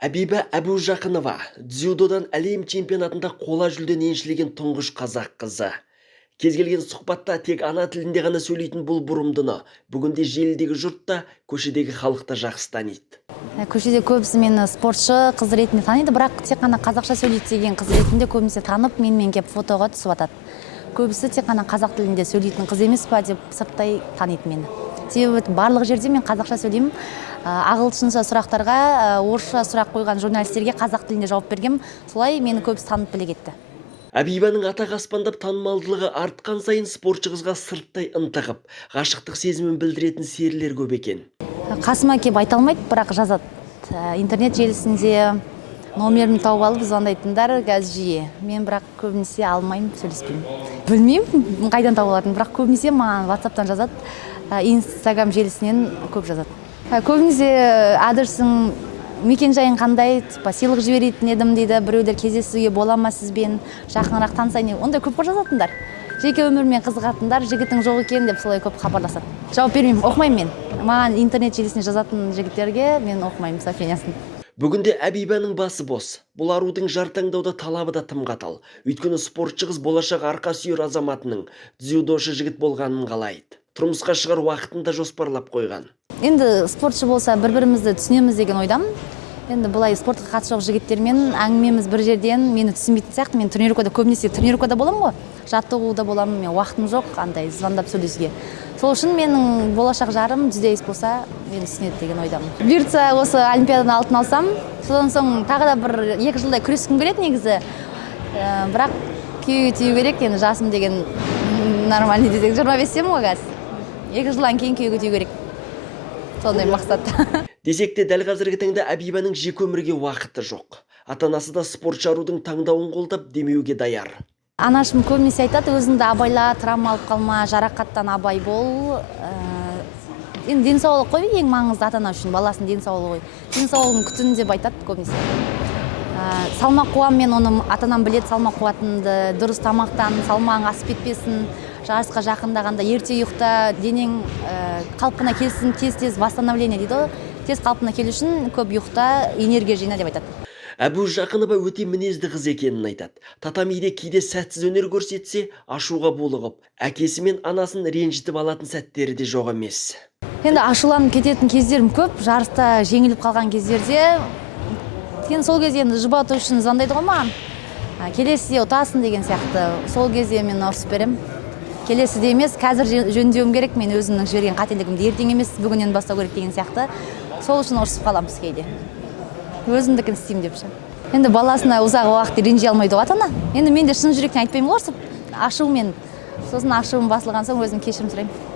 Әбиба Әбужақынова дзюдодан әлем чемпионатында қола жүлдені еншілеген тұңғыш қазақ қызы. Кез келген сұхбатта тек ана тілінде ғана сөйлейтін бұл бұрымдыны бүгінде желідегі жұрт та, көшедегі халық та жақсы таниды. Көшеде көбісі мені спортшы қыз ретінде таниды, бірақ тек қана қазақша сөйлейді деген қыз ретінде көбісі танып, менімен кеп фотоға түсіп атады. Көбісі тек қана қазақ тілінде сөйлейтін қыз емес па деп сырттай таниды мені. Себебі барлық жерде мен қазақша сөйлеймін. Ағылшынша сұрақтарға, орысша сұрақ қойған журналистерге қазақ тілінде жауап бергем. Солай мені көбісі танып біле кетті. Әбибаның атағы аспандап танымалдылығы артқан сайын спортшы қызға сырттай ынтығып, ғашықтық сезімін білдіретін серілер көп екен. Қасыма кеп айта алмайды, бірақ жазады. Интернет желісінде номерімді тауып алып звондайтындар қазір жиі. Мен бірақ көбінесе алмаймын, сөйлеспеймін. Білмеймін қайдан тауып алатынын, бірақ көбінесе маған WhatsApp-тан жазады, Instagram желісінен көп жазады. Көбінесе адресің, мекен жайың қандай, сыйлық жіберетін едім дейді, біреулер кездесуге бола ма сізбен, жақынырақ танысайын, ондай көп жазатындар. Жеке өмірмен қызығатындар, жігітің жоқ екен деп солай көп хабарласады. Жауап бермеймін, оқымаймын мен. Маған интернет желісіне жазатын жігіттерге мен оқымаймын сообщениясын. Бүгінде Әбибаның басы бос. Бұл арудың жар таңдауда талабы да тым қатал. Өйткені спортшы қыз болашақ арқа сүйер азаматының дзюдошы жігіт болғанын қалайды. Тұрмысқа шығар уақытын да жоспарлап қойған. Енді спортшы болса бір-бірімізді түсінеміз деген ойдамын. Енді бұлай спортқа қатысы жоқ жігіттермен әңгімеміз бір жерден мені түсінбейтін сияқты. Мен тренировкада көбінесе тренировкада боламын ғой. Жаттығуда боламын, мен уақытым жоқ андай звондап сөйлесуге. Сол үшін менің болашақ жарым жүздейіс болса, мені түсінеді деген ойдамын. Бұйыртса осы олимпиададан алтын алсам, содан соң тағы да бір 2 жылдай күрескім келеді негізі. Бірақ күйеуге тию керек, енді жасым деген нормальный десек 25-темін ғой қазір. 2 жылдан кейін күйеуге тию керек. Сондай мақсат. Десек те дәл қазіргі таңда Әбибаның жеке өмірге уақыты жоқ. Ата-анасы да спортшы арудың таңдауын қолдап демеуге даяр. Анашым көбінесе айтады, өзіңді абайла, травма алып қалма, жарақаттан абай бол. Енді денсаулық қой, ең маңызды ата-ана үшін, баласының денсаулығы ғой. Денсаулығын күтін деп айтады көбінесе. Салмақ қуам, мен оны ата-анам біледі, салмақ қуатынды, дұрыс тамақтан, салмағың асып кетпесін, жарысқа жақындағанда ерте ұйықта, денең қалпына келсін, тез восстановление дейді. Тез қалпына келу үшін көп ұйықта, энергия жина деп айтады. Әбужақынова өте мінезді қыз екенін айтады. Татамиде кейде сәтсіз өнер көрсетсе, ашуға булығып, әкесі мен анасын ренжітіп алатын сәттері де жоқ емес. Енді ашуланып кететін кездерім көп, жарыста жеңіліп қалған кездерде. Енді сол кезде енді жұбату үшін звондайды ғой маған. Келесіде ұтасың деген сияқты. Сол кезде мен ұрысып берем. Келесіде емес, қазір жөндеуім керек, мен өзімнің жіберген қателігімді ертең емес, бүгіннен бастау керек деген сияқты. Сол үшін ұрысып қаламыз кейде. Өзімдікін істеймін депші. Енді баласына ұзақ уақыт ренжи алмайды ғой ата-ана. Енді мен де шын жүректен айтпаймын ғой, ашумен. Сосын ашуым басылған соң өзім кешірім сұраймын.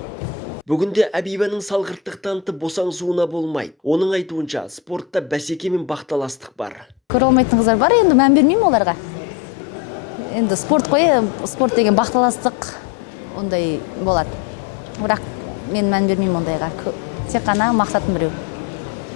Бүгінде Әбибаның салғырттық танытып босаңсуына болмайды. Оның айтуынша, спортта бәсеке мен бақталастық бар. Көре алмайтын қыздар бар, енді мән бермеймін оларға. Енді спорт қой, спорт деген бақталастық ондай болады. Бірақ мен мән бермеймін ондайға. Тек қана мақсатым біреу.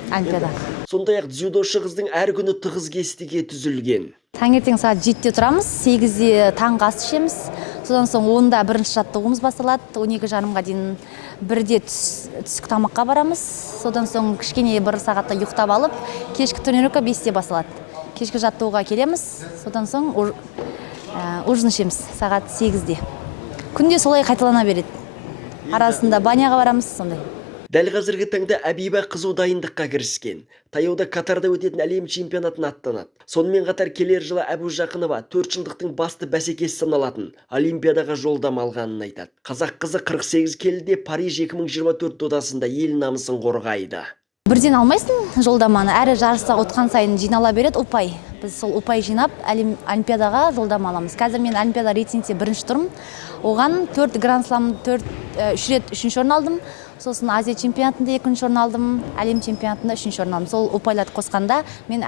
Олимпиада. Сондай-ақ дзюдошы қыздың әр күні тығыз кестеге түзілген. Таңертең сағат 7-те тұрамыз, 8-де таңғы ас ішеміз. Содан соң 10-да бірінші жаттығуымыз басталады, 12:30-ға дейін 1-де түскі тамаққа барамыз. Содан соң кішкене 1 сағатта ұйықтап алып, кешкі тренировка 5-те басталады. Кешкі жаттығуға келеміз, содан соң ужин ішеміз сағат 8-де. Күнде солай қайталана береді. Арасында баняға барамыз, сондай. Дәл қазіргі таңда Әбиба қызу дайындыққа кіріскен. Таяуда Катарда өтетін әлем чемпионатын аттанады. Сонымен қатар келер жылы Әбужақынова 4 жылдықтың басты бәсекесі саналатын Олимпиадаға жолдама алғанын айтады. Қазақ қызы 48 келіде Париж 2024 додасында ел намысын қорғайды. Бірден алмайсың жолдаманы, әрі жарыста ұтқан сайын жинала береді ұпай. Біз сол ұпай жинап Олимпиадаға жолдама аламыз. Қазір мен Олимпиада рейтингте 1-ші тұрмын. Оған 4 гранд слам, 3 рет 3-ші орын алдым. Сосын Азия чемпионатында 2-ші орын алдым, әлем чемпионатында 3-ші орын алдым. Сол ұпайларды қосқанда мен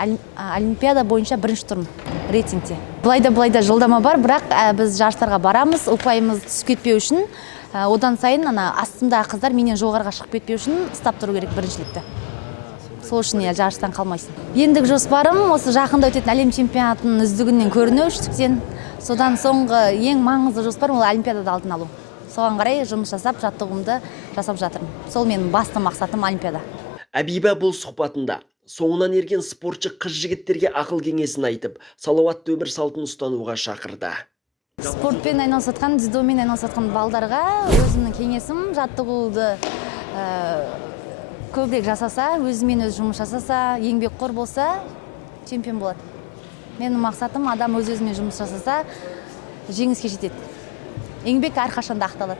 Олимпиада бойынша 1-ші тұрмын рейтингте. Бұлайда жолдама бар, бірақ біз жарыстарға барамыз, ұпайымыз түсіп кетпеу үшін, одан сайын астымдағы қыздар менен жоғарыға шығып кетпеу үшін ұстап тұру керек біріншілікті. Сол үшін жарыстан қалмайсың. Ендігі жоспарым осы жақында өтетін әлем чемпионатының үздігінен көріну, үштіктен. Содан соңғы ең маңызды жоспарым ол Олимпиадада алтын алу. Соған қарай жұмыс жасап, жаттығуымды жасап жатырмын. Сол менің басты мақсатым Олимпиада. Әбиба бұл сұхбатында Соңынан ерген спортшы қыз-жігіттерге ақыл кеңесін айтып, салауатты өмір салтын ұстануға шақырды. Спортпен айналысатқан, дзюдомен айналысатқан балдарға өзімнің кеңесім жаттығуды көбірек жасаса, өзімен өз жұмыс жасаса, еңбекқор болса, чемпион болады. Менің мақсатым адам өз-өзімен жұмыс жасаса, жеңіске жетеді. Еңбек әрқашанда ақталады.